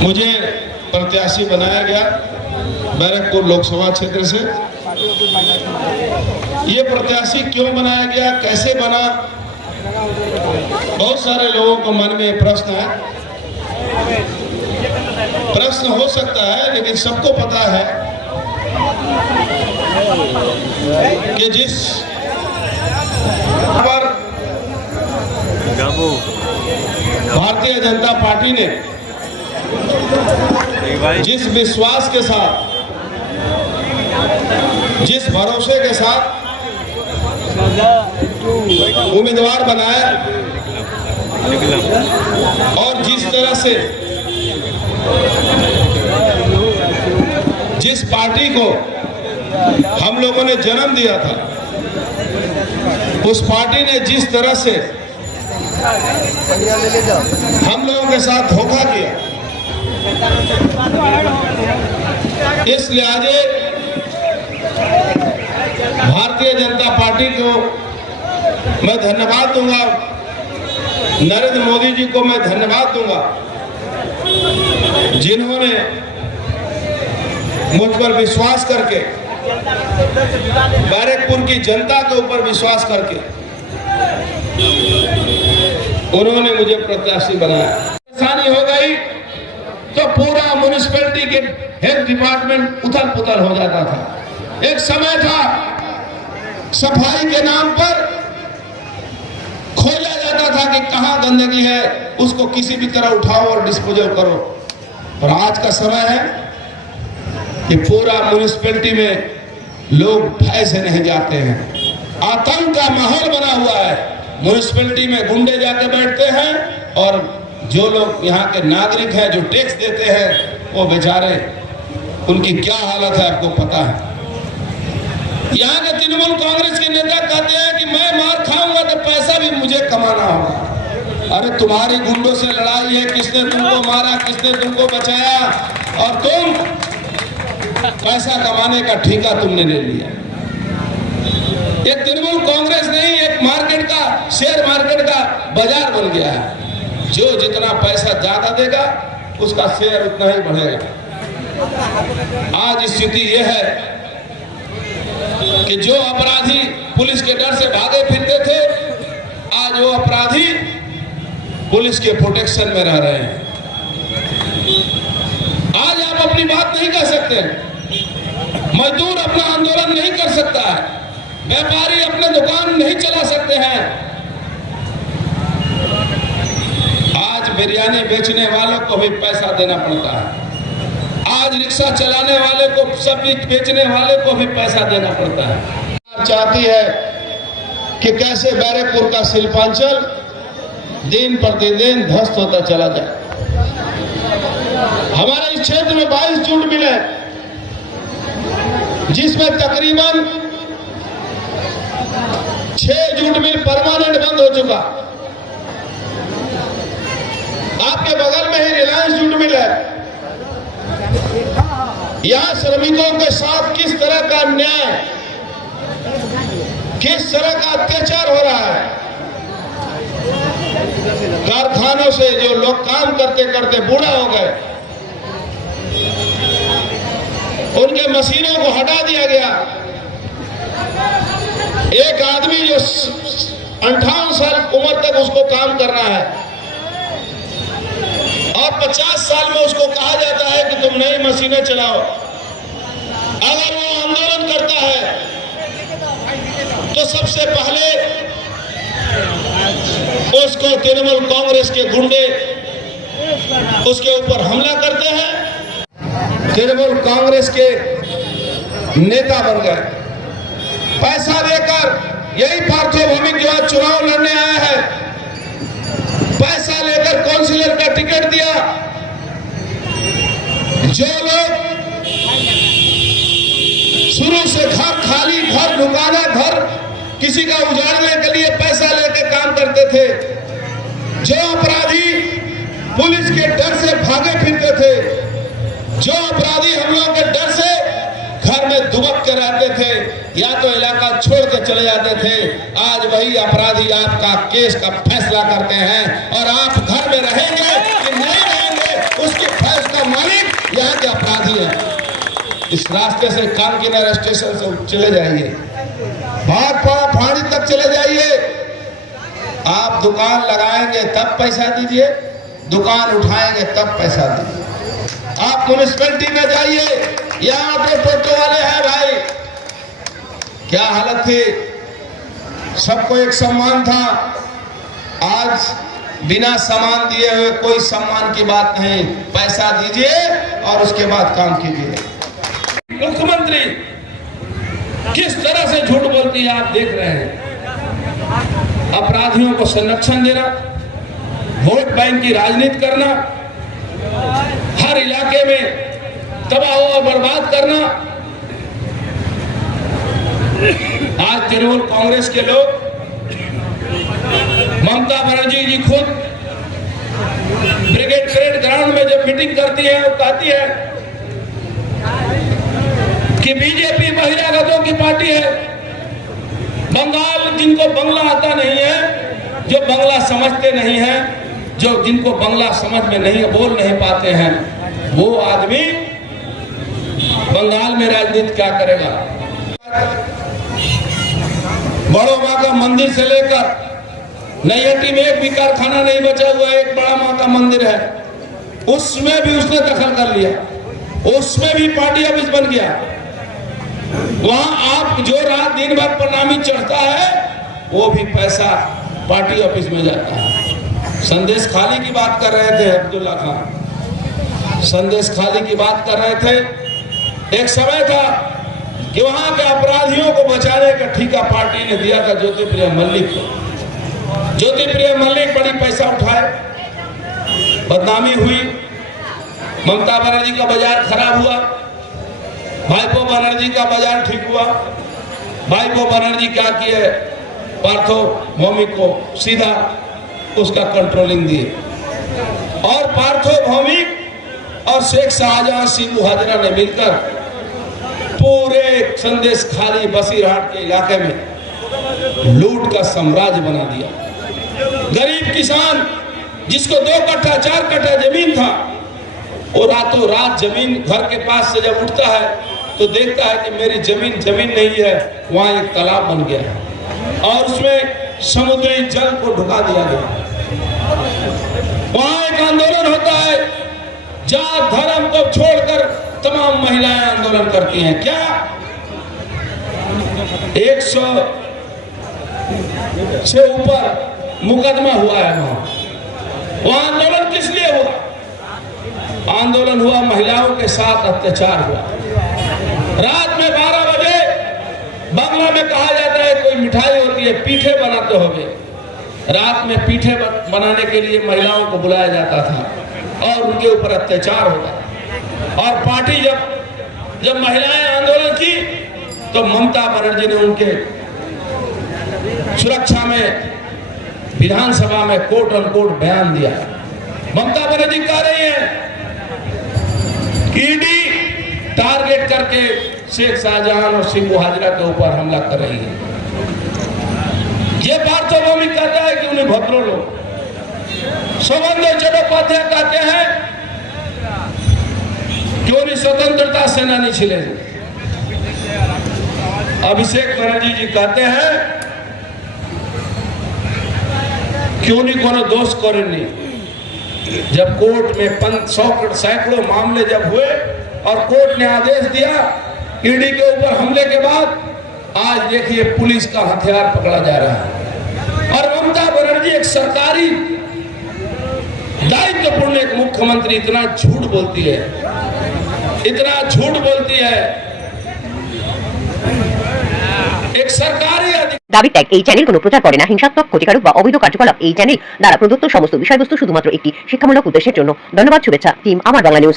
मुझे प्रत्याशी बनाया गया बैरकपुर लोकसभा क्षेत्र से। ये प्रत्याशी क्यों बनाया गया, कैसे बना, बहुत सारे लोगों को मन में प्रश्न है। प्रश्न हो सकता है, लेकिन सबको पता है कि जिस पर भारतीय जनता पार्टी ने जिस विश्वास के साथ, जिस भरोसे के साथ उम्मीदवार बनाया और जिस तरह से जिस पार्टी को हम लोगों ने जन्म दिया था, उस पार्टी ने जिस तरह से हम लोगों के साथ धोखा किया, इस लिहाजे भारतीय जनता पार्टी को मैं धन्यवाद दूंगा, नरेंद्र मोदी जी को मैं धन्यवाद दूंगा, जिन्होंने मुझ पर विश्वास करके, बैरकपुर की जनता के ऊपर विश्वास करके उन्होंने मुझे प्रत्याशी बनाया। परेशानी हो गई तो पूरा म्युनिसिपैलिटी के हेल्थ डिपार्टमेंट उथल पुथल हो जाता था। एक समय था सफाई के नाम पर खोला जाता था कि कहां गंदगी है, उसको किसी भी तरह उठाओ और डिस्पोजल करो। और आज का समय है कि पूरा म्युनिसिपैलिटी में लोग भय से नहीं जाते हैं। आतंक का माहौल बना हुआ है। म्युनिसिपैलिटी में गुंडे जाके बैठते हैं और जो लोग यहाँ के नागरिक हैं, जो टैक्स देते हैं, वो बेचारे, उनकी क्या हालत है आपको पता है। यहाँ के तृणमूल कांग्रेस के नेता कहते हैं कि मैं मार खाऊंगा तो पैसा भी मुझे कमाना होगा। अरे तुम्हारी गुंडों से लड़ाई है, किसने तुमको मारा, किसने तुमको बचाया, और तुम पैसा कमाने का ठेका तुमने ले लिया। ये तृणमूल कांग्रेस नहीं, एक मार्केट का, शेयर मार्केट का बाजार बन गया है। जो जितना पैसा ज्यादा देगा उसका शेयर उतना ही बढ़ेगा। आज स्थिति यह है कि जो अपराधी पुलिस के डर से भागे फिरते थे, आज वो अपराधी पुलिस के प्रोटेक्शन में रह रहे हैं। आज आप अपनी बात नहीं कह सकते, मजदूर अपना आंदोलन नहीं कर सकता है, व्यापारी अपने दुकान नहीं चला सकते हैं। आज बिरयानी बेचने वालों को भी पैसा देना पड़ता है। आज रिक्शा चलाने वाले को, सब्जी बेचने वाले को भी पैसा देना पड़ता है। चाहती है कि कैसे बैरकपुर का शिल्पांचल दिन प्रतिदिन ध्वस्त होता चला जाए। हमारे इस क्षेत्र में 22 जूट मिल है, जिसमें तकरीबन 6 जूट मिल परमानेंट बंद हो चुका। आपके बगल में ही रिलायंस जूट मिल है। यहां श्रमिकों के साथ किस तरह का न्याय, किस तरह का अत्याचार हो रहा है। कारखानों से जो लोग काम करते करते बूढ़ा हो गए, उनके मशीनों को हटा दिया गया। एक आदमी जो 58 साल उम्र तक उसको काम करना है और 50 साल में उसको कहा जाता है कि तुम नई मशीनें चलाओ। अगर वो आंदोलन करता है तो सबसे पहले उसको तृणमूल कांग्रेस के गुंडे उसके ऊपर हमला करते हैं। तृणमूल कांग्रेस के नेता बन गए, पैसा देकर। यही पार्थो भौमिक जो आज चुनाव लड़ने आया है, पैसा लेकर काउंसिलर का टिकट दिया। जो लोग शुरू से घर खाली, घर ढुकाना, घर किसी का उजाड़ने के लिए पैसा लेकर काम करते थे, जो अपराधी पुलिस के डर से भागे फिरते थे, जो अपराधी हम लोगों के डर से घर में दुबक के रहते थे या तो इलाका छोड़ के चले जाते थे, आज वही अपराधी आपका केस का फैसला करते हैं और आप घर में रहेंगे कि नहीं रहेंगे उसकी फैसला इस रास्ते से कांकीनगर स्टेशन से चले जाइए, भागपड़ा फाड़ी तक चले जाइए। आप दुकान लगाएंगे तब पैसा दीजिए, दुकान उठाएंगे तब पैसा दीजिए। आप म्युनिसिपैलिटी में जाइए, यहाँ पे टोटो वाले हैं भाई, क्या हालत थी, सबको एक सम्मान था। आज बिना सम्मान दिए हुए कोई सम्मान की बात नहीं, पैसा दीजिए और उसके बाद काम कीजिए। मुख्यमंत्री किस तरह से झूठ बोलती है आप देख रहे हैं। अपराधियों को संरक्षण देना, वोट बैंक की राजनीति करना, हर इलाके में तबाह और बर्बाद करना। आज तृणमूल कांग्रेस के लोग, ममता बनर्जी जी खुद ब्रिगेड परेड ग्राउंड में जब मीटिंग करती है वो कहती है कि बीजेपी बहिरागतों की पार्टी है। बंगाल जिनको बंगला आता नहीं है, जो बंगला समझते नहीं है, जो जिनको बंगला समझ में नहीं बोल नहीं पाते हैं, वो आदमी बंगाल में राजनीति क्या करेगा। बड़ो माँ का मंदिर से लेकर नैयटी में एक भी कारखाना नहीं बचा हुआ, एक बड़ा माँ का मंदिर है, उसमें भी उसने दखल कर लिया, उसमें भी पार्टी ऑफिस बन गया। वहां आप जो रात दिन भर प्रणामी चढ़ता है वो भी पैसा पार्टी ऑफिस में जाता है। संदेश खाली की बात कर रहे थे अब्दुल्ला खान, संदेश खाली की बात कर रहे थे। एक समय था कि वहां के अपराधियों को बचाने का ठेका पार्टी ने दिया था ज्योतिप्रिय मल्लिक को। ज्योतिप्रिय मल्लिक बड़ी पैसा उठाए, बदनामी हुई, ममता बनर्जी का बाजार खराब हुआ, भाईपो बनर्जी का बाजार ठीक हुआ। भाईपो बनर्जी क्या किए, पार्थो भौमिक को सीधा उसका कंट्रोलिंग दिए, और पार्थो भौमिक और शेख शाहजहां सिंह हाजरा ने मिलकर पूरे संदेश खाली बसीरहाट के इलाके में लूट का साम्राज्य बना दिया। गरीब किसान जिसको 2 कट्ठा 4 कट्ठा जमीन था, वो रातों रात जमीन घर के पास से जब उठता है तो देखता है कि मेरी जमीन नहीं है, वहां एक तालाब बन गया है और उसमें समुद्री जल को ढुका दिया गया। वहां एक आंदोलन होता है, जात धर्म को छोड़कर तमाम महिलाएं आंदोलन करती हैं। क्या 100 से ऊपर मुकदमा हुआ है वहां आंदोलन किस लिए हुआ? आंदोलन हुआ महिलाओं के साथ अत्याचार हुआ। रात में 12 बजे बंगला में कहा जाता है कोई मिठाई होती है, पीठे बनाते होंगे, रात में पीठे बनाने के लिए महिलाओं को बुलाया जाता था और उनके ऊपर अत्याचार होगा। और पार्टी जब महिलाएं आंदोलन की तो ममता बनर्जी ने उनके सुरक्षा में विधानसभा में कोट अनकोट बयान दिया। ममता बनर्जी कह रही है ईडी टारगेट करके शेख शाहजहां और सिंह हाजरा के ऊपर हमला कर रही है। ये पार्थो भौमिक कहता है कि उन्हें भद्रों लोग, सुवेंदु चट्टोपाध्याय कहते हैं कि उन्हें स्वतंत्रता सेनानी छिले। अभिषेक बनर्जी जी कहते हैं कि उन्हें कोनो दोष करेंगे। जब कोर्ट में सैकड़ों मामले जब हुए और कोर्ट ने आदेश दिया ईडी के ऊपर हमले के बाद, आज देखिए पुलिस का हथियार पकड़ा जा रहा है। और ममता बनर्जी एक सरकारी दायित्वपूर्ण एक मुख्यमंत्री इतना झूठ बोलती है, इतना झूठ बोलती है। एक सरकारी দাবি ট্যাগ এই চ্যানেল কোনো প্রচার করে না, হিংসাত্মক, ক্ষতিকারক বা অবৈধ কার্যকলাপ এই চ্যানেল দ্বারা প্রদত্ত সমস্ত বিষয়বস্তু শুধুমাত্র একটি শিক্ষামূলক উদ্দেশ্যের জন্য। ধন্যবাদ। শুভেচ্ছা টিম আমার বাংলা নিউজ।